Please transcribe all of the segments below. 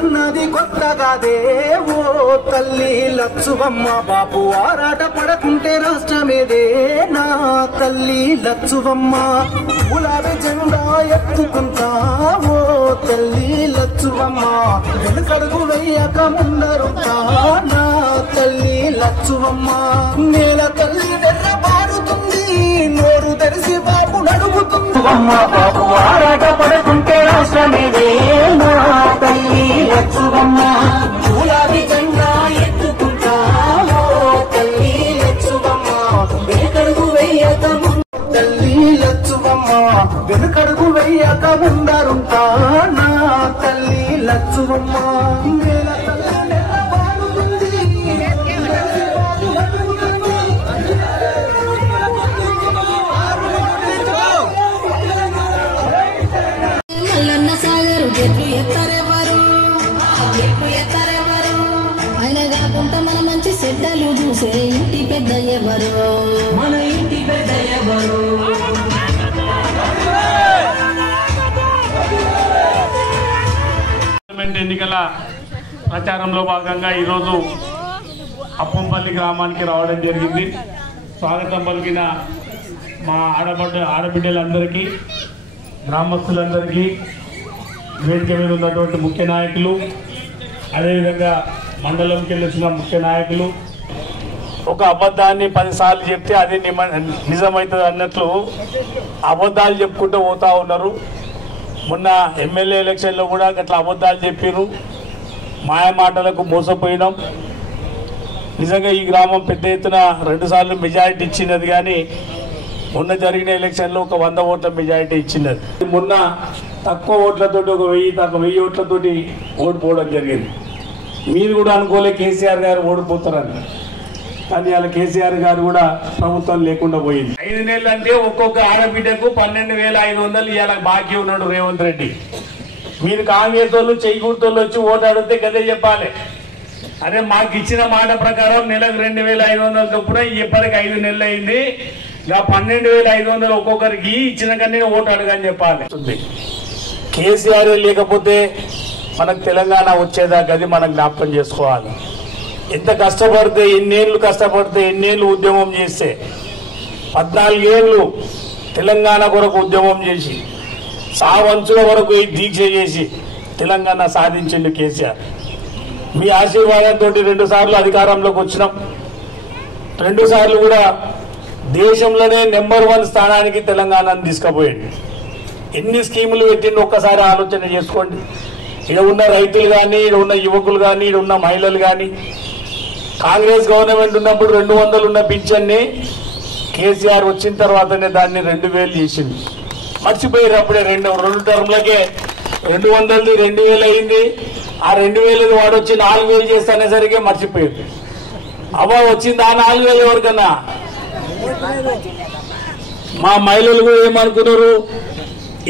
అన్నది కొత్తగాదే ఓ తల్లి లచ్చువమ్మ బాపు ఆరాట పడకుంటే రాష్ట్రమేదే నా తల్లి లచ్చువమ్మ గులాబీ జెండా ఎత్తుకుంటా ఓ తల్లి లచ్చువమ్మ వెనుకడుగు వెయ్యక ముందరుంటా నా తల్లి లచ్చువమ్మ నేల తల్లి వెర్రబారుతుంది నోరు తెరిసి బాబు నడుగుతుంది బాబు ఆరాట పడకుంటే రాష్ట్రమేదే నా తల్లి లచ్చువమ్మ గులాబీ జెండా ఎత్తుకుంటా ఓ తల్లి లచ్చువమ్మ వెనుకడుగు వెయ్యక తల్లి లచ్చువమ్మ వెనుకడుగు వెయ్యక ముందరుంటా నా తల్లి లచ్చువమ్మ మంచి చెడ్డలు చూసే ఇంటి పెద్ద ఎవరు మన ఇంటి పెద్ద ఎవరు ఎన్నికల ప్రచారంలో భాగంగా ఈరోజు అప్పంపల్లి గ్రామానికి రావడం జరిగింది. స్వాగతం పలికిన మా ఆడబిడ్డలందరికీ గ్రామస్తులందరికీ వేదిక మీద ఉన్నటువంటి ముఖ్య నాయకులు అదేవిధంగా మండలంకి వచ్చిన ముఖ్య నాయకులు ఒక అబద్ధాన్ని 10 సార్లు చెప్తే అది నిజమవుతుంది అన్నట్లు అబద్ధాలు చెప్పుకుంటూ పోతా ఉన్నారు. మొన్న ఎమ్మెల్యే ఎలక్షన్లో కూడా అట్లా అబద్ధాలు చెప్పారు, మాయ మాటలకు మోసపోయినాం. నిజంగా ఈ గ్రామం పెద్ద ఎత్తున 2 సార్లు మెజారిటీ ఇచ్చినది, కానీ మొన్న జరిగిన ఎలక్షన్లో ఒక 100 ఓట్ల మెజారిటీ ఇచ్చినది. మొన్న తక్కువ ఓట్లతోటి ఒక 1000 ఓట్లతోటి ఓడిపోవడం జరిగింది. మీరు కూడా అనుకోలే కేసీఆర్ గారు ఓడిపోతారని, కానీ అలా కేసీఆర్ గారు కూడా ప్రభుత్వం లేకుండా పోయింది. 5 నెలలు అంటే ఒక్కొక్క ఆడబిడ్డకు 12,500 ఇవాళ బాకీ ఉన్నాడు రేవంత్ రెడ్డి. మీరు కాంగ్రెస్ వాళ్ళు చెయ్యకూర్తోళ్ళు వచ్చి ఓటు అడిగితే గదే చెప్పాలి, అదే మాకు ఇచ్చిన మాట ప్రకారం నెలకు 2,500 చొప్పున ఇప్పటికి 5 నెలలు అయింది, ఇక 12,500 ఒక్కొక్కరికి ఇచ్చిన కన్నా ఓటు అడగని చెప్పాలి. కేసీఆర్ లేకపోతే మనకు తెలంగాణ వచ్చేదాకా అది మనం జ్ఞాపకం చేసుకోవాలి. ఎంత కష్టపడితే ఎన్నేళ్ళు కష్టపడితే ఎన్నేళ్ళు ఉద్యమం చేస్తే 14 ఏళ్ళు తెలంగాణ కొరకు ఉద్యమం చేసి సావంచుల వరకు దీక్ష చేసి తెలంగాణ సాధించిండు కేసీఆర్. మీ ఆశీర్వాదంతో 2 సార్లు అధికారంలోకి వచ్చినాం. 2 సార్లు కూడా దేశంలోనే నెంబర్ 1 స్థానానికి తెలంగాణను తీసుకుపోయాడు. ఎన్ని స్కీములు పెట్టిండు ఒక్కసారి ఆలోచన చేసుకోండి. ఇక్కడ ఉన్న రైతులు కానీ, ఇక్కడ ఉన్న యువకులు కానీ, ఇక్కడ ఉన్న మహిళలు కానీ, కాంగ్రెస్ గవర్నమెంట్ ఉన్నప్పుడు 200 ఉన్న పింఛన్ని కేసీఆర్ వచ్చిన తర్వాతనే దాన్ని 2,000 చేసింది. మర్చిపోయారు అప్పుడే 2 టర్మ్లకే 200ది 2,000 అయింది. ఆ 2,000 వాడు వచ్చి 4,000 చేస్తానేసరికి మర్చిపోయారు. అవ్వ వచ్చింది ఆ 4,000 ఎవరికన్నా. మా మహిళలు కూడా ఏమనుకున్నారు,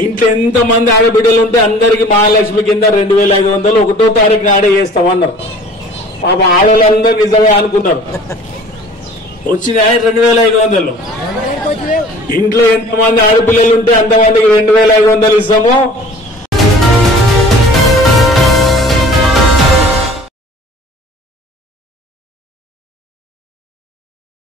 ఇంట్లో ఎంతమంది ఆడబిడ్డలు ఉంటే అందరికి మహాలక్ష్మి కింద 2,500 1వ తారీఖు నాడే చేస్తామన్నారు. పాప ఆడవాళ్ళందరూ నిజమే అనుకున్నారు. వచ్చినాయి 2,500. ఇంట్లో ఎంతమంది ఆడపిల్లలు ఉంటే అంతమందికి 2,500 ఇస్తాము.